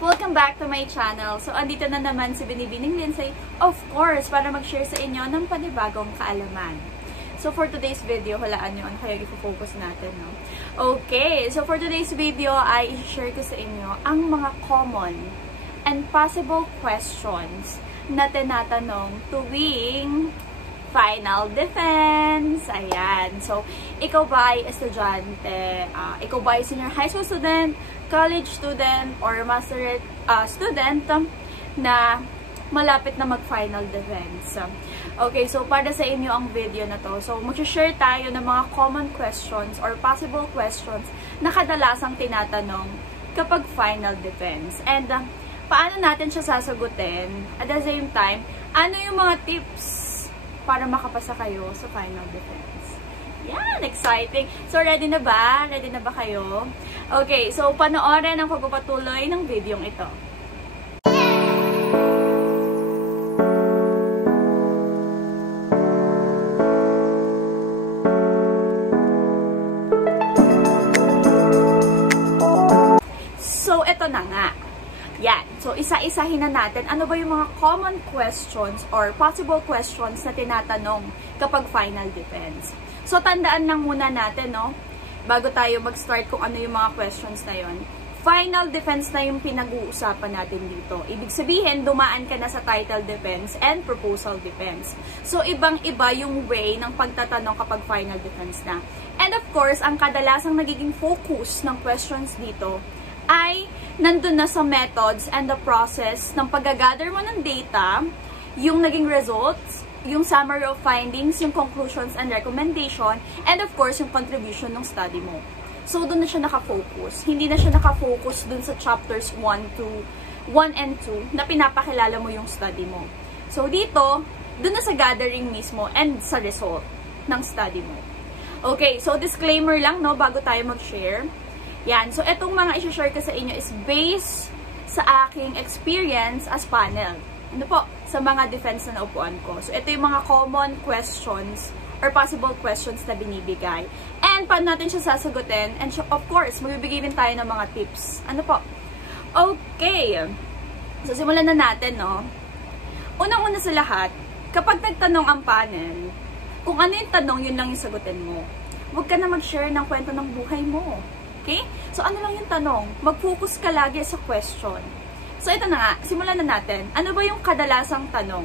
Welcome back to my channel. So, andito na naman si Binibining Lindsay, of course, para mag-share sa inyo ng panibagong kaalaman. So, for today's video, hulaan nyo ano kaya i-focus natin, no? Okay, so for today's video, ay i-share ko sa inyo ang mga common and possible questions na tinatanong tuwing final defense. Ayan. So, ikaw ba ay estudyante? Ikaw ba ay senior high school student, college student, or masterate student na malapit na mag-final defense? Okay, so para sa inyo ang video na to. So, mag-share tayo ng mga common questions or possible questions na kadalasang tinatanong kapag final defense. And, paano natin siya sasagutin? At the same time, ano yung mga tips para makapasa kayo sa final defense? Yan, exciting! So, ready na ba? Ready na ba kayo? Okay, so panoorin ang pagpapatuloy ng videong ito. So, ito na nga. Yan. So, isa-isahin na natin ano ba yung mga common questions or possible questions na tinatanong kapag final defense. So, tandaan lang muna natin, no? Bago tayo mag-start kung ano yung mga questions na yon. Final defense na yung pinag-uusapan natin dito. Ibig sabihin, dumaan ka na sa title defense and proposal defense. So, ibang-iba yung way ng pagtatanong kapag final defense na. And of course, ang kadalasang nagiging focus ng questions dito ay nandun na sa methods and the process ng pag-gather mo ng data, yung naging results, yung summary of findings, yung conclusions and recommendation, and of course, yung contribution ng study mo. So, doon na siya nakafocus. Hindi na siya nakafocus doon sa chapters 1 and 2 na pinapakilala mo yung study mo. So, dito, doon na sa gathering mismo and sa result ng study mo. Okay, so disclaimer lang, no, bago tayo mag-share. Yan, so etong mga i-share ko sa inyo is based sa aking experience as panel. Ano po? Sa mga defense na naupuan ko. So, ito yung mga common questions or possible questions na binibigay. And, paano natin siya sasagutin? And, of course, magbibigay din tayo ng mga tips. Ano po? Okay. So, simulan na natin, no? Unang-una sa lahat, kapag nagtanong ang panel, kung ano yung tanong, yun lang yung sagutin mo. Huwag ka na mag-share ng kwento ng buhay mo. Okay? So, ano lang yung tanong? Mag-focus ka lagi sa question. So, ito na nga. Simulan na natin. Ano ba yung kadalasang tanong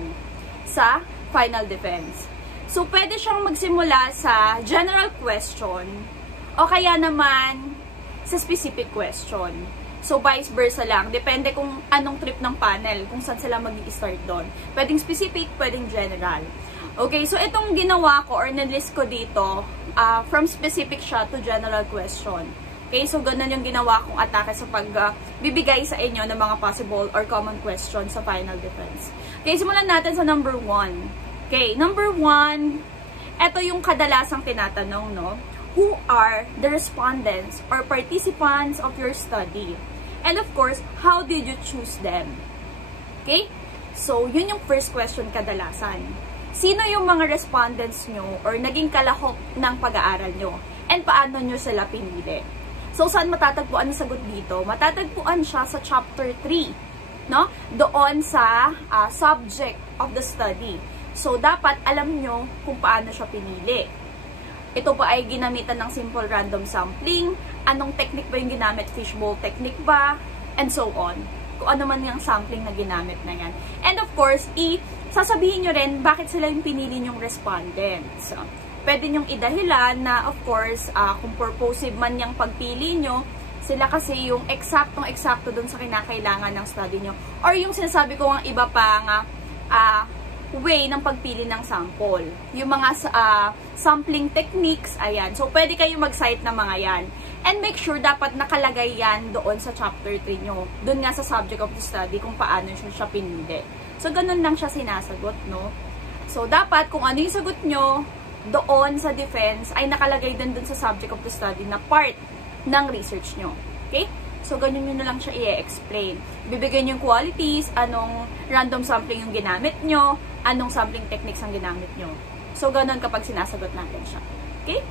sa final defense? So, pwede siyang magsimula sa general question o kaya naman sa specific question. So, vice versa lang. Depende kung anong trip ng panel, kung saan sila mag-i-start doon. Pwedeng specific, pwedeng general. Okay, so itong ginawa ko or nilist ko dito, from specific siya to general question. Okay, so ganun yung ginawa kong atake sa pagbibigay sa inyo ng mga possible or common questions sa final defense. Okay, simulan natin sa number 1. Okay, number 1, ito yung kadalasang tinatanong, no? Who are the respondents or participants of your study? And of course, how did you choose them? Okay, so yun yung first question kadalasan. Sino yung mga respondents nyo or naging kalahok ng pag-aaral nyo? And paano nyo sila pinili? So, saan matatagpuan ang sagot dito? Matatagpuan siya sa chapter 3, no? Doon sa subject of the study. So, dapat alam nyo kung paano siya pinili. Ito pa ay ginamitan ng simple random sampling, anong technique ba yung ginamit, fishbowl technique ba, and so on. Kung ano man yung sampling na ginamit na yan. And of course, sasabihin nyo rin bakit sila yung pinili nyong respondents. So, pwede nyong idahilan na, of course, kung purposive man yung pagpili nyo, sila kasi yung eksaktong-eksakto dun sa kinakailangan ng study nyo. Or yung sinasabi ko ang iba pang way ng pagpili ng sample. Yung mga sampling techniques, ayan. So, pwede kayo mag-cite ng mga yan. And make sure dapat nakalagay yan doon sa chapter 3 nyo. Doon nga sa subject of the study kung paano siya pinili. So, ganun lang siya sinasagot, no? So, dapat kung ano yung sagot nyo, doon sa defense ay nakalagay din dun sa subject of the study na part ng research nyo. Okay? So, ganyan nyo na lang siya i-explain. Bibigyan yung qualities, anong random sampling yung ginamit nyo, anong sampling techniques ang ginamit nyo. So, ganun kapag sinasagot natin siya. Okay?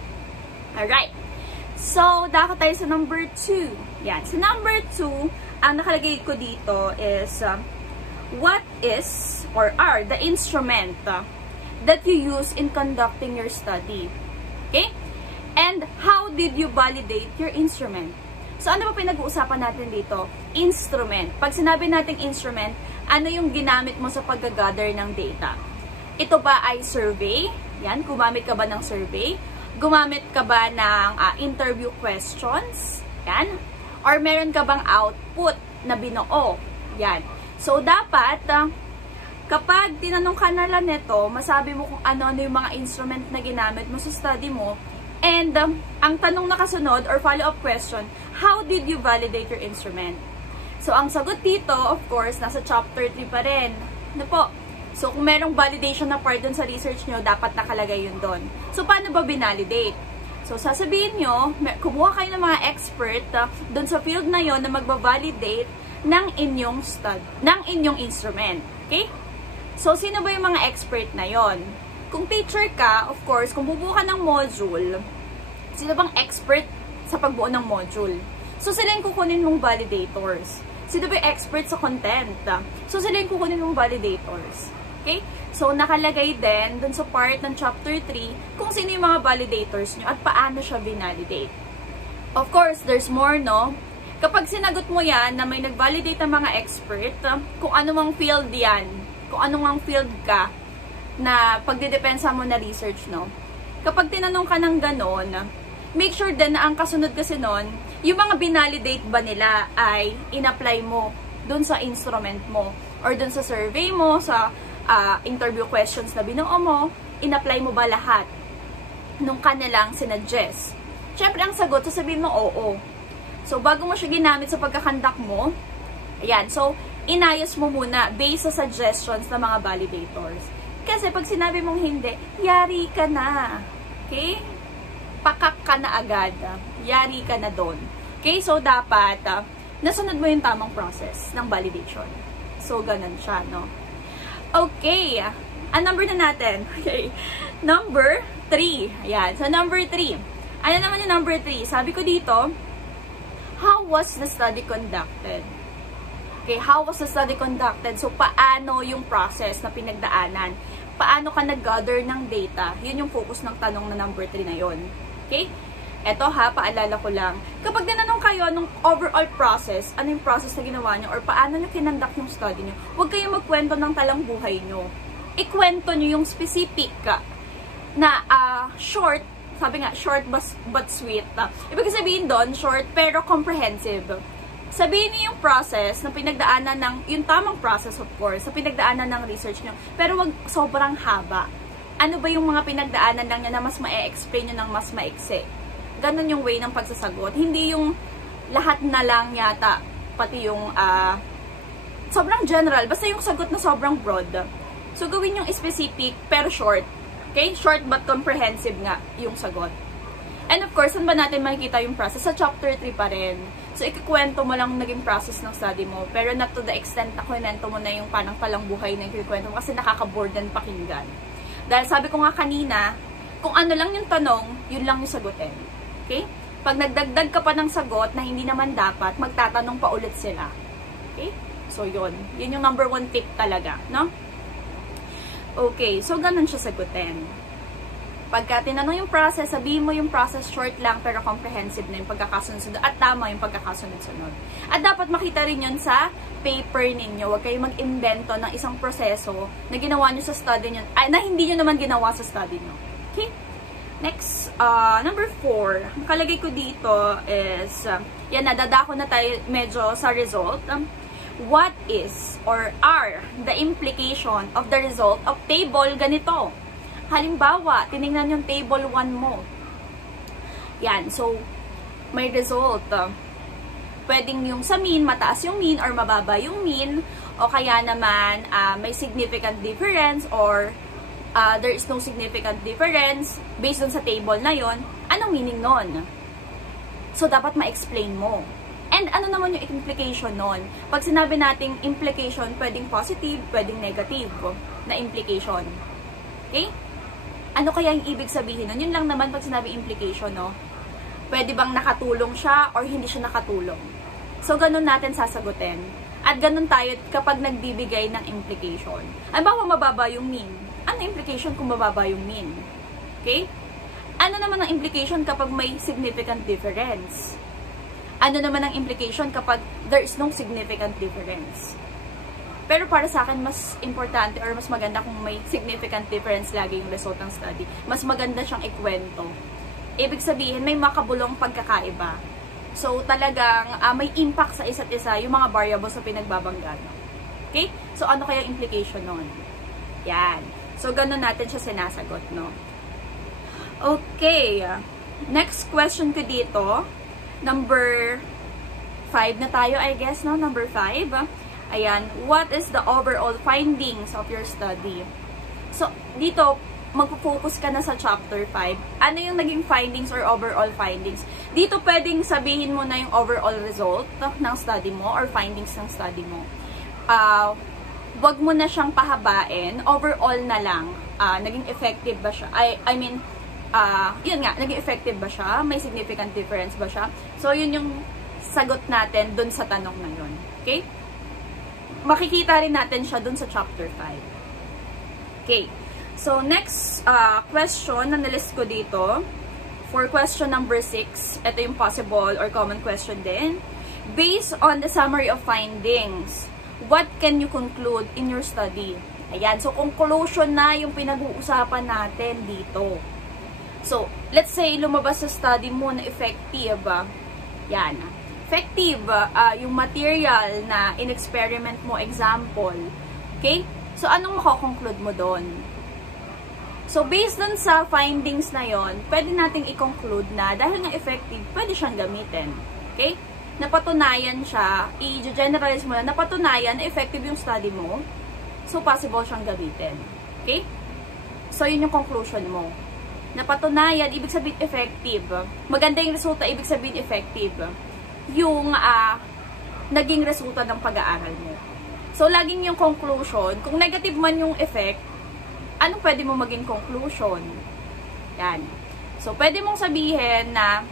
Alright. So, dako tayo sa number 2. Yan. Sa number 2, ang nakalagay ko dito is, what is or are the instrument that you use in conducting your study? Okay? And how did you validate your instrument? So, ano ba pinag-uusapan natin dito? Instrument. Pag sinabi nating instrument, ano yung ginamit mo sa pag-gather ng data? Ito ba ay survey? Yan, gumamit ka ba ng survey? Gumamit ka ba ng interview questions? Yan. Or meron ka bang output na binuo? Yan. So, dapat, kapag tinanong ka na lang nito, masabi mo kung ano-ano yung mga instrument na ginamit mo sa study mo. And, ang tanong na kasunod or follow-up question, how did you validate your instrument? So, ang sagot dito, of course, nasa chapter 3 pa rin. Ano po? So, kung merong validation na part dun sa research nyo, dapat nakalagay yun dun. So, paano ba binalidate? So, sasabihin nyo, kumuha kayo ng mga expert dun sa field na yon na magbabalidate ng inyong instrument. Okay? So, sino ba yung mga expert na yon? Kung teacher ka, of course, kung bubuo ka ng module, sino bang expert sa pagbuo ng module? So, sila yung kukunin mong validators. Sino ba yung expert sa content? So, sila yung kukunin mong validators. Okay? So, nakalagay din dun sa part ng chapter 3 kung sino yung mga validators nyo at paano siya binalidate. Of course, there's more, no? Kapag sinagot mo yan na may nag-validate ng mga expert, kung ano mang field yan, kung ano mang field ka na pagdidepensa mo na research, no? Kapag tinanong ka ng ganon, make sure din na ang kasunod kasi nun, yung mga binalidate ba nila ay in-apply mo dun sa instrument mo or dun sa survey mo, sa interview questions na binuo mo, in-apply mo ba lahat nung kanilang sinuggest? Siyempre, ang sagot, sasabihin mo, oo. So, bago mo siya ginamit sa pagkakandak mo, ayan, so, inayos mo muna based sa suggestions ng mga validators. Kasi, pag sinabi mong hindi, yari ka na. Okay? Pakak ka na agad. Yari ka na doon. Okay? So, dapat, nasunod mo yung tamang process ng validation. So, ganun siya, no? Okay. Ang number na natin. Okay. Number 3. Ayan. So, number 3. Ano naman yung number 3? Sabi ko dito, how was the study conducted? Okay, how was the study conducted? So, paano yung process na pinagdaanan? Paano ka nag-gather ng data? Yun yung focus ng tanong na number 3 na yun. Okay? Eto ha, paalala ko lang. Kapag tinanong kayo nung overall process, ano yung process na ginawa nyo, or paano nyo kinandak yung study nyo, huwag kayong magkwento ng talang buhay nyo. Ikwento nyo yung specific na short, sabi nga, short but sweet. Ibig sabihin doon, short pero comprehensive. Sabihin niyo yung process na pinagdaanan ng, yung tamang process of course, na pinagdaanan ng research nyo, pero wag sobrang haba. Ano ba yung mga pinagdaanan lang niya na mas ma-explain nyo ng mas maiksi? Ganon yung way ng pagsasagot. Hindi yung lahat na lang yata, pati yung sobrang general, basta yung sagot na sobrang broad. So, gawin yung specific pero short. Okay? Short but comprehensive nga yung sagot. And of course, saan ba natin makikita yung process? Sa chapter 3 pa rin. So, ikikwento mo lang naging process ng study mo. Pero not to the extent na kwento mo na yung parang palang buhay na ikikwento mo kasi nakaka-board din pakinggan. Dahil sabi ko nga kanina, kung ano lang yung tanong, yun lang yung sagutin. Okay? Pag nagdagdag ka pa ng sagot na hindi naman dapat, magtatanong pa ulit sila. Okay? So, yun. Yun yung number 1 tip talaga. No? Okay. So, ganun siya sagutin. Pagka tinanong yung process, sabihin mo yung process short lang pero comprehensive na yung pagkakasunod at tama yung pagkakasunod-sunod. At dapat makita rin yun sa paper ninyo. Huwag kayong mag-invento ng isang proseso na ginawa nyo sa study nyo, na hindi nyo naman ginawa sa study nyo. Okay? Next, number 4. Nakalagay ko dito is, yan, nadadako na tayo medyo sa result. What is or are the implication of the result of table ganito? Halimbawa, tinignan yung table 1 mo. Yan, so, may result. Pwedeng yung sa mean, mataas yung mean or mababa yung mean, o kaya naman may significant difference or there is no significant difference based on sa table na yon. Anong meaning nun? So, dapat ma-explain mo. And ano naman yung implication nun? Pag sinabi nating implication, pwedeng positive, pwedeng negative na implication. Okay? Ano kaya yung ibig sabihin nun? Yun lang naman pag sinabi implication, no? Pwede bang nakatulong siya or hindi siya nakatulong? So, ganun natin sasagutin. At ganun tayo kapag nagbibigay ng implication. Ano ba kung mababa yung mean? Ano implication kung mababa yung mean? Okay? Ano naman ang implication kapag may significant difference? Ano naman ang implication kapag there is no significant difference? Pero para sa akin, mas importante or mas maganda kung may significant difference lagi yung result ng study. Mas maganda siyang ikwento. Ibig sabihin, may makabulong pagkakaiba. So, talagang may impact sa isa't isa yung mga variables na pinagbabanggaan. Okay? So, ano kaya implication nun? Yan. So, ganun natin siya sinasagot, no? Okay. Next question ko dito. Number 5 na tayo, I guess, no? Number 5. Ayan. What is the overall findings of your study? So, dito, magpo-focus ka na sa chapter 5. Ano yung naging findings or overall findings? Dito pwedeng sabihin mo na yung overall result ng study mo or findings ng study mo. Wag mo na siyang pahabain. Overall na lang. Naging effective ba siya? Yun nga, naging effective ba siya? May significant difference ba siya? So, yun yung sagot natin dun sa tanong na yun. Okay? Makikita rin natin siya dun sa chapter 5. Okay. So, next question na nalist ko dito, for question number 6, ito yung possible or common question din. Based on the summary of findings, what can you conclude in your study? Ayan, so conclusion na yung pinag-uusapan natin dito. So, let's say, lumabas sa study mo na effective. Yan. Effective, yung material na in-experiment mo, example. Okay? So, anong mako-conclude mo doon? So, based dun sa findings na yon, pwede nating i-conclude na dahil nga effective, pwede siyang gamitin. Okay? Napatunayan siya, i-generalize mo na, napatunayan na effective yung study mo, so possible siyang gamitin. Okay? So, yun yung conclusion mo. Napatunayan, ibig sabihin effective. Maganda yung resulta, ibig sabihin effective. Yung naging resulta ng pag-aaral mo. So, laging yung conclusion, kung negative man yung effect, anong pwede mo maging conclusion? Yan. So, pwede mong sabihin na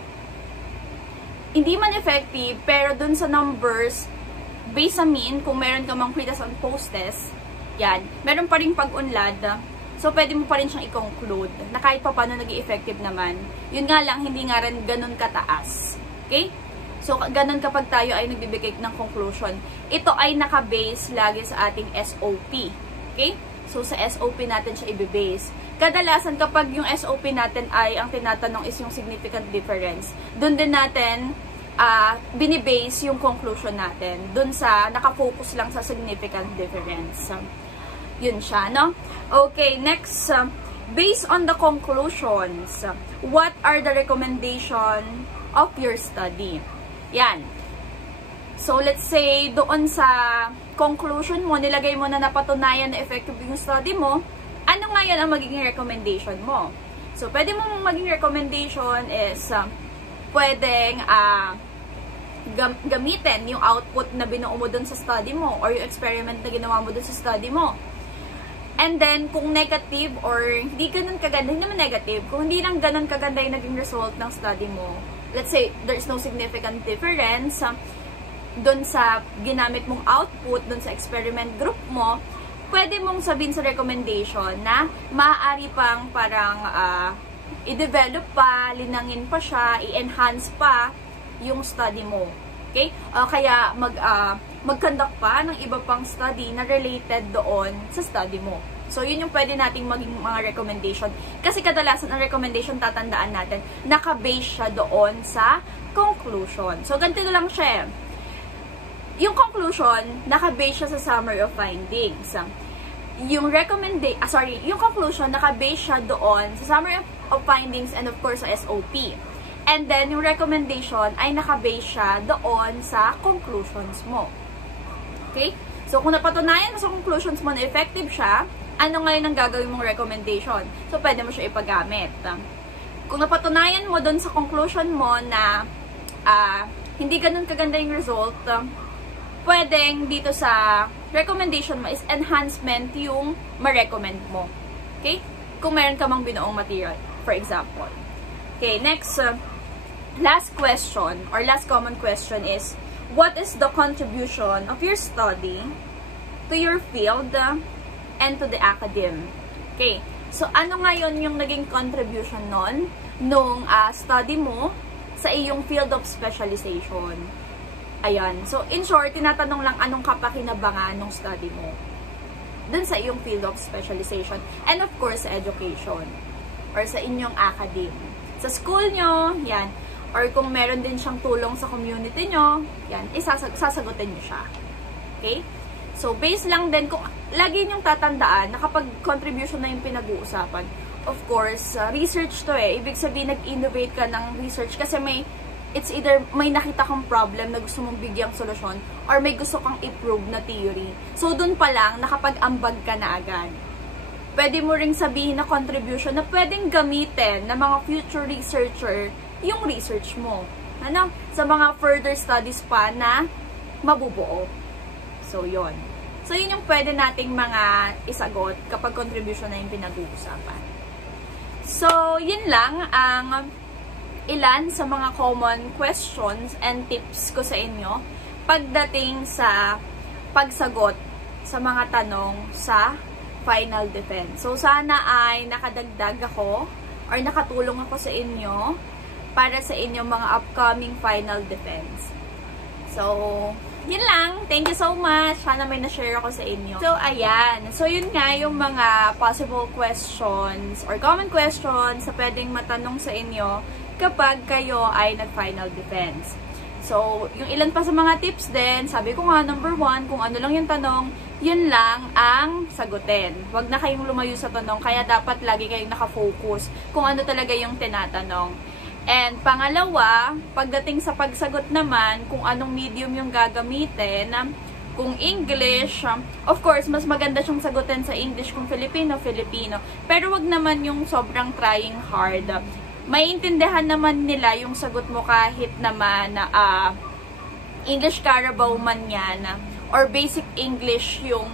hindi man effective, pero dun sa numbers, based sa mean, kung meron ka mang pre-test and post-test, yan, meron pa rin pag-unlad. So, pwede mo pa rin siyang i-conclude na kahit pa paano naging effective naman. Yun nga lang, hindi nga rin ganun kataas. Okay? So, ganun kapag tayo ay nagbibigay ng conclusion. Ito ay nakabase lagi sa ating SOP. Okay? So, sa SOP natin siya i-base. Kadalasan, kapag yung SOP natin ay, ang tinatanong is yung significant difference, dun din natin binibase yung conclusion natin. Dun sa, nakafocus lang sa significant difference. Yun siya, no? Okay, next. Based on the conclusions, what are the recommendation of your study? Yan. So, let's say, doon sa conclusion mo, nilagay mo na napatunayan na effective yung study mo, ano nga yan ang magiging recommendation mo? So, pwede mo maging recommendation is, pwedeng gamitin yung output na binuo mo doon sa study mo or yung experiment na ginawa mo doon sa study mo. And then, kung negative or hindi ganun kaganda, hindi naman negative, kung hindi lang ganun kaganda yung naging result ng study mo, let's say, there's no significant difference, doon sa ginamit mong output, doon sa experiment group mo, pwede mong sabihin sa recommendation na maaari pang parang i-develop pa, linangin pa siya, i-enhance pa yung study mo. Okay? Kaya mag-conduct pa ng iba pang study na related doon sa study mo. So, yun yung pwede nating maging mga recommendation. Kasi kadalasan ang recommendation, tatandaan natin, nakabase siya doon sa conclusion. So, ganito lang siya. Yung conclusion, nakabase siya sa summary of findings. Yung yung conclusion, nakabase siya doon sa summary of findings and of course sa SOP. And then, yung recommendation ay nakabase siya doon sa conclusions mo. Okay? So, kung napatunayan mo sa conclusions mo na effective siya, ano ngayon ang gagawin mong recommendation? So, pwede mo siya ipagamit. Kung napatunayan mo doon sa conclusion mo na hindi ganun kaganda yung result, pwedeng dito sa recommendation mo is enhancement yung ma-recommend mo. Okay? Kung meron ka mang binuong material, for example. Okay, next. last question or last common question is, what is the contribution of your study to your field and to the academe? Okay, so ano ngayon yung naging contribution nung study mo sa iyong field of specialization? Ayan, so in short, tinatanong lang anong kapakinabangan ng study mo dun sa iyong field of specialization. And of course, sa education or sa inyong academe. Sa school nyo, yan. Or kung meron din siyang tulong sa community nyo, yan, sasagutin nyo siya. Okay? So, base lang din, kung lagi nyong tatandaan na kapag contribution na yung pinag-uusapan, of course, research to eh. Ibig sabihin, nag-innovate ka ng research kasi it's either may nakita kang problem na gusto mong bigyang solusyon or may gusto kang i-prove na theory. So, dun pa lang, nakapag-ambag ka na agad. Pwede mo ring sabihin na contribution na pwedeng gamitin ng mga future researcher yung research mo. Ano? Sa mga further studies pa na mabubuo. So, yon. So, yun yung pwede nating mga isagot kapag contribution na yung pinag-uusapan. So, yun lang ang ilan sa mga common questions and tips ko sa inyo pagdating sa pagsagot sa mga tanong sa final defense. So, sana ay nakadagdag ako or nakatulong ako sa inyo para sa inyong mga upcoming final defense. So, yun lang. Thank you so much. Sana may na-share ako sa inyo. So, ayan. So, yun nga yung mga possible questions or common questions na pwedeng matanong sa inyo kapag kayo ay nag-final defense. So, yung ilan pa sa mga tips din, sabi ko nga, number 1, kung ano lang yung tanong, yun lang ang sagutin. Huwag na kayong lumayo sa tanong, kaya dapat lagi kayong nakafocus kung ano talaga yung tinatanong. And pangalawa, pagdating sa pagsagot naman, kung anong medium yung gagamitin, kung English, of course, mas maganda siyang sagutin sa English kung Filipino. Pero wag naman yung sobrang trying hard. Maiintindihan naman nila yung sagot mo kahit naman English Carabao man yan or basic English yung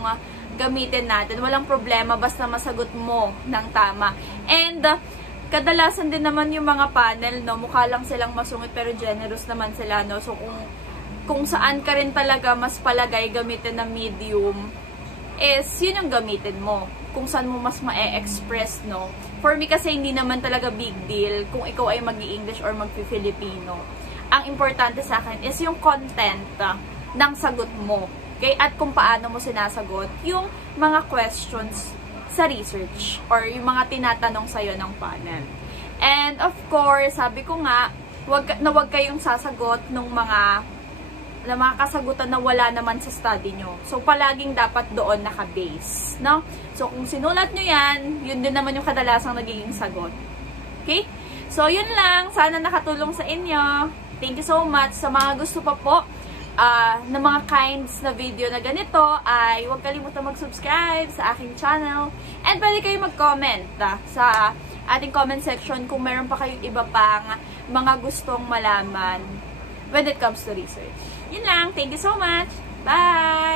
gamitin natin. Walang problema basta masagot mo ng tama. And kadalasan din naman yung mga panel, no, mukha lang silang masungit pero generous naman sila, no. So kung saan ka rin talaga mas palagay gamitin na medium, is yun yung gamitin mo. Kung saan mo mas ma-express, no. For me kasi hindi naman talaga big deal kung ikaw ay mag-i-English or mag-Filipino. Ang importante sa akin is yung content ng sagot mo. Okay? At kung paano mo sinasagot yung mga questions sa research or yung mga tinatanong sa'yo ng panel. And of course, sabi ko nga, wag kayong sasagot ng mga kasagutan na wala naman sa study nyo. So, palaging dapat doon naka-base, no? So, kung sinulat nyo yan, yun din naman yung kadalasang nagiging sagot. Okay? So, yun lang. Sana nakatulong sa inyo. Thank you so much. Sa mga gusto pa po na mga kinds na video na ganito, ay huwag kalimutan mag-subscribe sa aking channel. And pwede kayo mag-comment sa ating comment section kung meron pa kayong iba pang mga gustong malaman when it comes to research. Yun lang. Thank you so much. Bye!